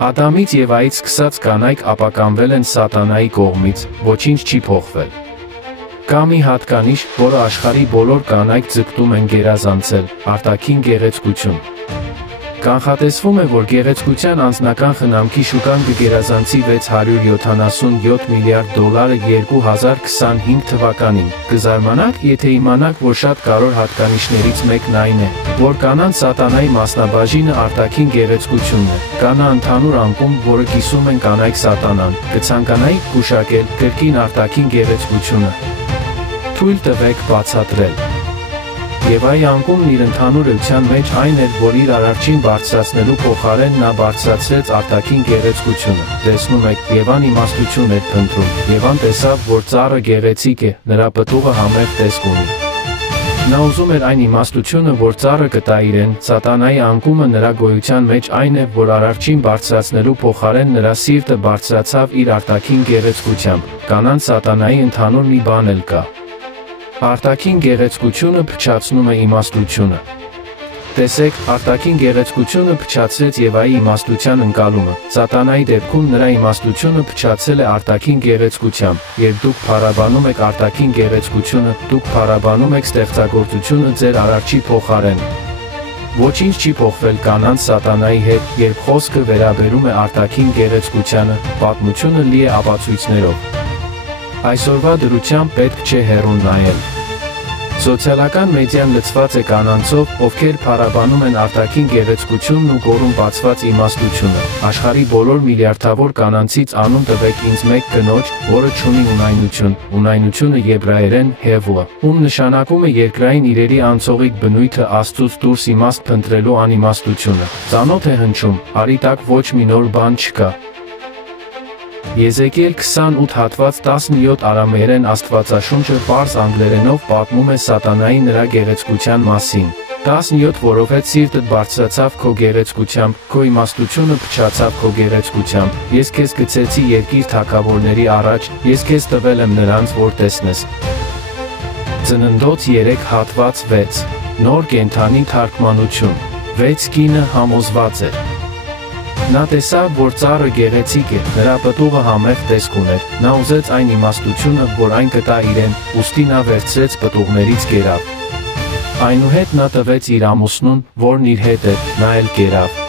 Ադամից և Ավից սկսած կանայք ապականվել են սատանայի կողմից, ոչինչ չի փոխվել։ Կա մի հատկանիշ, որը աշխարհի բոլոր կանայք ձգտում են գերազանցել՝ արտաքին գեղեցկություն։ Կանխատեսվում է, որ գեղեցկության անձնական խնամքի շուկան կգերազանցի $677 միլիարդ 2025 թվականին։ Կզարմանաք, եթե իմանաք, որ շատ կարևոր հատկանիշներից մեկն այն է, որ կանանց սատանայի մասնաբաժինը արտաքին գեղեցկությունն է։ Կա նա ընդհանուր անկում, որը կիսում են կանայք սատանան։ Կցանկանայիք գուշակել կրկին արտաքին գեղեցկությունը։ Թույլ տվեք բացատրել։ Եվ այ անկումն իր ընդհանուր էության մեջ այն էր, որ իր արարչին բարձրացնելու փոխարեն նա բարձրացրեց արտաքին գեղեցկությունը։ Տեսնում եք, Եվան իմաստություն էր փնտրում։ Եվան տեսավ, որ ծառը գեղեցիկ է, նրա պտուղը համեղ տեսք ունի։ Նա ուզում էր այն իմաստությունը, որ ծառը կտա իրեն։ Սատանայի անկումը նրա գոյության մեջ այն է, որ արարչին բարձրացնելու փոխարեն նրա սիրտը բարձրացավ իր արտաքին գեղեցկությամբ։ Կանանց սատանայի ընդհանուր մի բան էլ կա։ Արտաքին գեղեցկությունը փչացնում է իմաստությունը։ Տեսեք, արտաքին գեղեցկությունը փչացրեց Եվայի իմաստության ընկալումը։ Սատանայի դեպքում նրա իմաստությունը փչացել է արտաքին գեղեցկությամբ։ Երբ դուք փառաբանում եք արտաքին գեղեցկությունը, դուք փառաբանում եք ստեղծագործությունը ձեր արարչի փոխարեն։ Ոչինչ չի փոխվել կանանց սատանայի հետ, երբ խոսքը վերաբերում է արտաքին գեղեցկությանը, պատմությունը լի է ապացույցներով։ Այսօրվա դրությամբ պետք չէ հեռուն նայել։ Սոցիալական մեդիան լցված է կանանցով, ովքեր փառաբանում են արտաքին գեղեցկությունն ու գոռում բացված իմաստությունը։ Աշխարհի բոլոր միլիարդավոր կանանցից անուն տվեք ինձ մեկ կնոջ, որը չունի ունայնություն։ Ունայնությունը եբրայերեն հևուա, ում նշանակում է երկրային իրերի անցողիկ բնույթը Աստծուց դուրս իմաստ փնտրելու անիմաստությունը։ Ծանոթ է հնչում, արի տակ ոչ մի նոր բան չկա։ Եզեկիել 28 հատված 17 արամեերեն Աստվածաշունչը պարզ անգլերենով պատմում է սատանայի նրա գեղեցկության մասին։ 17 Որովհետև սիրտդ բարձրացավ քո գեղեցկությամբ, քո իմաստությունը փչացավ քո գեղեցկությամբ։ Ես քեզ գցեցի երկիր թագավորների առաջ, ես քեզ տվել եմ նրանց, որ տեսնես։ Ծննդոց 3 հատված 6 Նոր կենդանի թարգմանություն 6 Կինը համոզված էր։ Նա տեսավ, որ ծառը գեղեցիկ է, նրա պտուղը համեղ տեսք ուներ։ Նա ուզեց այն իմաստությունը, որ այն կտա իրեն, ուստի նա վերցրեց պտուղներից կերավ։ Այնուհետ նա տվեց իր ամուսնուն, որն իր հետ էր, նա էլ կերավ։